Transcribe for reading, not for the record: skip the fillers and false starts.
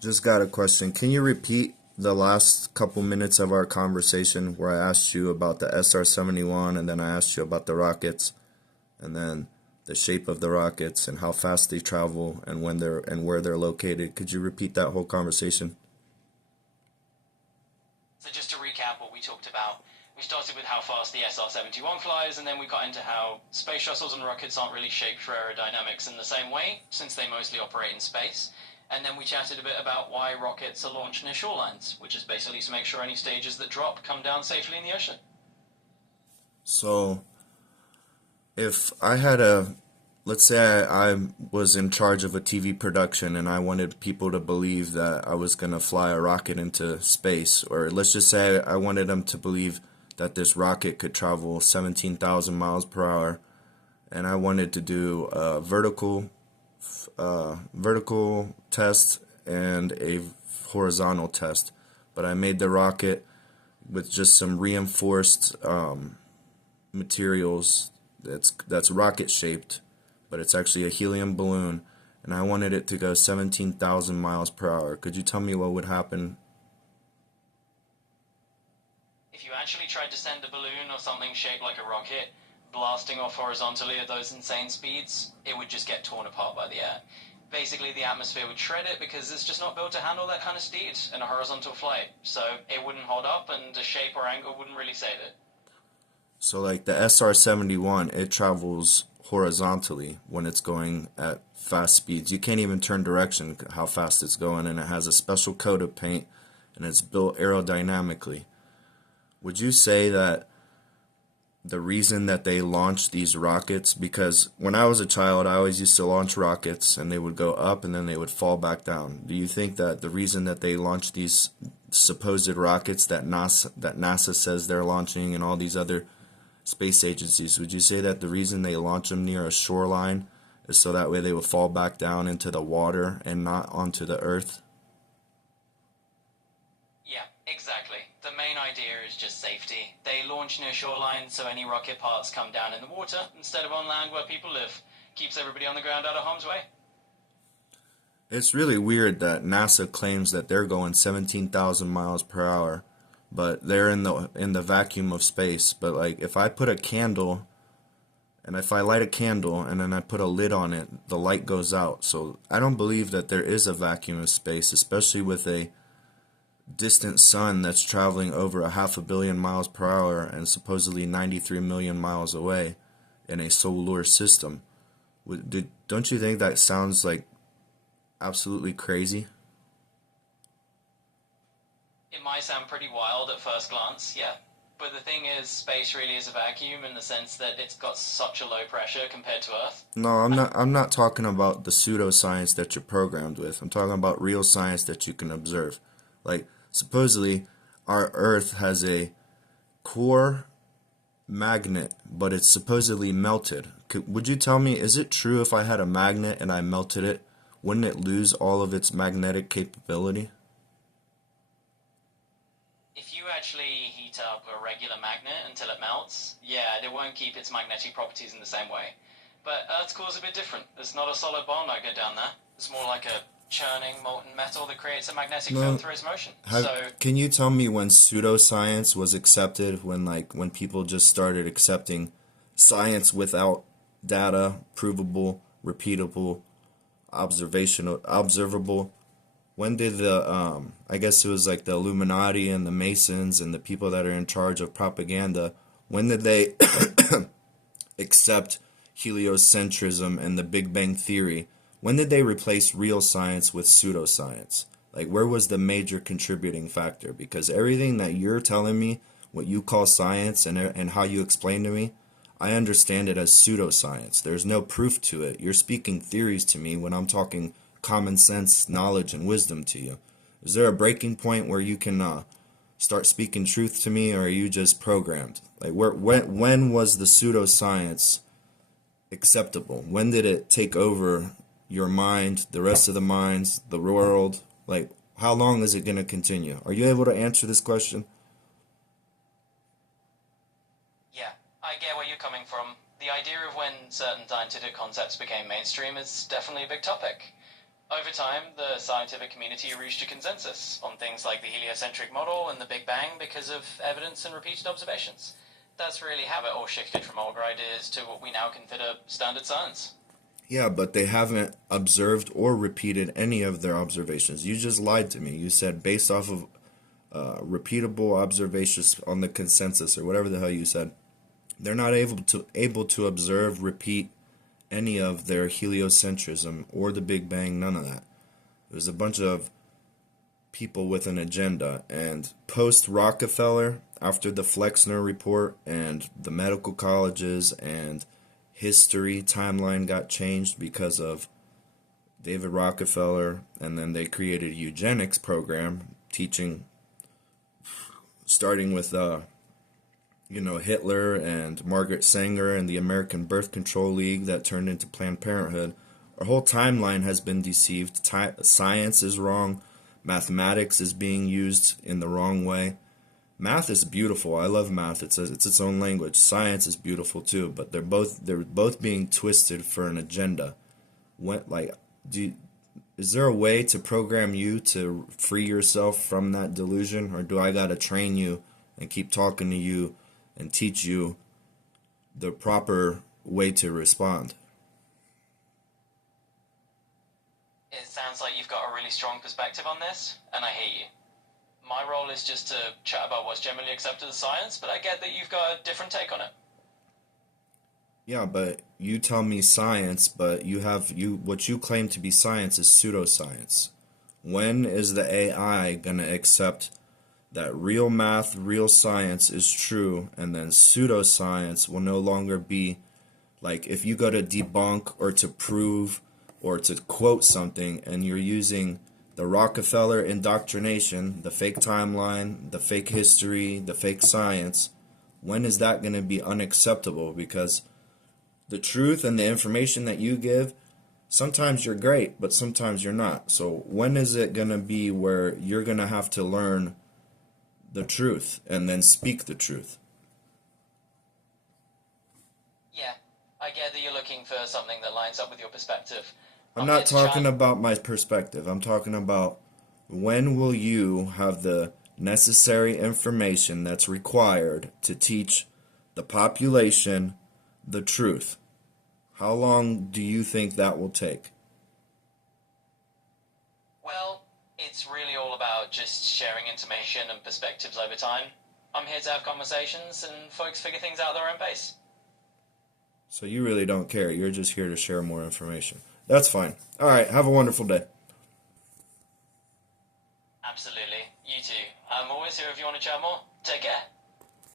Just got a question. Can you repeat the last couple minutes of our conversation where I asked you about the SR-71 and then I asked you about the rockets and then the shape of the rockets and how fast they travel and when they're and where they're located? Could you repeat that whole conversation? So just to recap what we talked about, we started with how fast the SR-71 flies, and then we got into how space shuttles and rockets aren't really shaped for aerodynamics in the same way, since they mostly operate in space. And then we chatted a bit about why rockets are launched near shorelines, which is basically to make sure any stages that drop come down safely in the ocean. So, if I had a, let's say I was in charge of a TV production and I wanted people to believe that I was going to fly a rocket into space, or let's just say I wanted them to believe that this rocket could travel 17,000 miles per hour, and I wanted to do a vertical test and a horizontal test. But I made the rocket with just some reinforced materials that's rocket shaped, but it's actually a helium balloon, and I wanted it to go 17,000 miles per hour. Could you tell me what would happen? If you actually tried to send a balloon or something shaped like a rocket blasting off horizontally at those insane speeds, it would just get torn apart by the air. Basically, the atmosphere would shred it because it's just not built to handle that kind of speed in a horizontal flight. So it wouldn't hold up, and the shape or angle wouldn't really save it. So like the SR-71, it travels horizontally when it's going at fast speeds. You can't even turn direction how fast it's going, and it has a special coat of paint, and it's built aerodynamically. Would you say that the reason that they launched these rockets, because when I was a child, I always used to launch rockets and they would go up and then they would fall back down. Do you think that the reason that they launched these supposed rockets that NASA says they're launching and all these other space agencies, would you say that the reason they launch them near a shoreline is so that way they will fall back down into the water and not onto the earth? Yeah, exactly. The main idea is just safety. They launch near shoreline so any rocket parts come down in the water instead of on land where people live. Keeps everybody on the ground out of harm's way. It's really weird that NASA claims that they're going 17,000 miles per hour, but they're in the vacuum of space. But like if I put a candle and if I light a candle and then I put a lid on it, the light goes out. So I don't believe that there is a vacuum of space, especially with a distant sun that's traveling over a half a billion miles per hour and supposedly 93 million miles away in a solar system. Don't you think that sounds like absolutely crazy? It might sound pretty wild at first glance, yeah. But the thing is, space really is a vacuum in the sense that it's got such a low pressure compared to Earth. No, I'm not talking about the pseudoscience that you're programmed with. I'm talking about real science that you can observe. Like supposedly our Earth has a core magnet, but it's supposedly melted. Would you tell me, is it true if I had a magnet and I melted it, wouldn't it lose all of its magnetic capability? If you actually heat up a regular magnet until it melts, yeah, it won't keep its magnetic properties in the same way. But Earth's core is a bit different. It's not a solid bond I go down there. It's more like a churning molten metal that creates a magnetic field No. through its motion. Have, can you tell me when pseudoscience was accepted, when people just started accepting science without data, provable, repeatable, observable? When did I guess it was like the Illuminati and the Masons and the people that are in charge of propaganda, when did they accept heliocentrism and the Big Bang Theory? When did they replace real science with pseudoscience? Like, where was the major contributing factor? Because everything that you're telling me, what you call science and how you explain to me, I understand it as pseudoscience. There's no proof to it. You're speaking theories to me when I'm talking common sense, knowledge, and wisdom to you. Is there a breaking point where you can start speaking truth to me, or are you just programmed? Like, when was the pseudoscience acceptable? When did it take over your mind, the rest of the minds, the world? Like, how long is it going to continue? Are you able to answer this question? Yeah, I get where you're coming from. The idea of when certain scientific concepts became mainstream is definitely a big topic. Over time, the scientific community reached a consensus on things like the heliocentric model and the Big Bang because of evidence and repeated observations. That's really how it all shifted from older ideas to what we now consider standard science. Yeah, but they haven't observed or repeated any of their observations. You just lied to me. You said based off of repeatable observations on the consensus or whatever the hell you said. They're not able to observe, repeat any of their heliocentrism or the Big Bang, none of that. There's a bunch of people with an agenda, and post Rockefeller, after the Flexner report and the medical colleges and history timeline got changed because of David Rockefeller, and then they created a eugenics program teaching, starting with Hitler and Margaret Sanger and the American Birth Control League that turned into Planned Parenthood. Our whole timeline has been deceived. Science is wrong. Mathematics is being used in the wrong way. Math is beautiful. I love math. It's its own language. Science is beautiful too, but they're both being twisted for an agenda. Is there a way to program you to free yourself from that delusion, or do I gotta train you and keep talking to you and teach you the proper way to respond? It sounds like you've got a really strong perspective on this, and I hear you. My role is just to chat about what's generally accepted as science, but I get that you've got a different take on it. Yeah, but you tell me science, but what you claim to be science is pseudoscience. When is the AI gonna accept that real math, real science is true, and then pseudoscience will no longer be, like, if you go to debunk or to prove or to quote something and you're using the Rockefeller indoctrination, the fake timeline, the fake history, the fake science, when is that going to be unacceptable? Because the truth and the information that you give, sometimes you're great, but sometimes you're not. So when is it going to be where you're going to have to learn the truth and then speak the truth? Yeah, I get that you're looking for something that lines up with your perspective. I'm I'm here not to chat. talking about my perspective. I'm talking about when will you have the necessary information that's required to teach the population the truth? How long do you think that will take? Well, it's really all about just sharing information and perspectives over time. I'm here to have conversations and folks figure things out at their own pace. So you really don't care. You're just here to share more information. That's fine. All right. Have a wonderful day. Absolutely. You too. I'm always here if you want to chat more. Take care.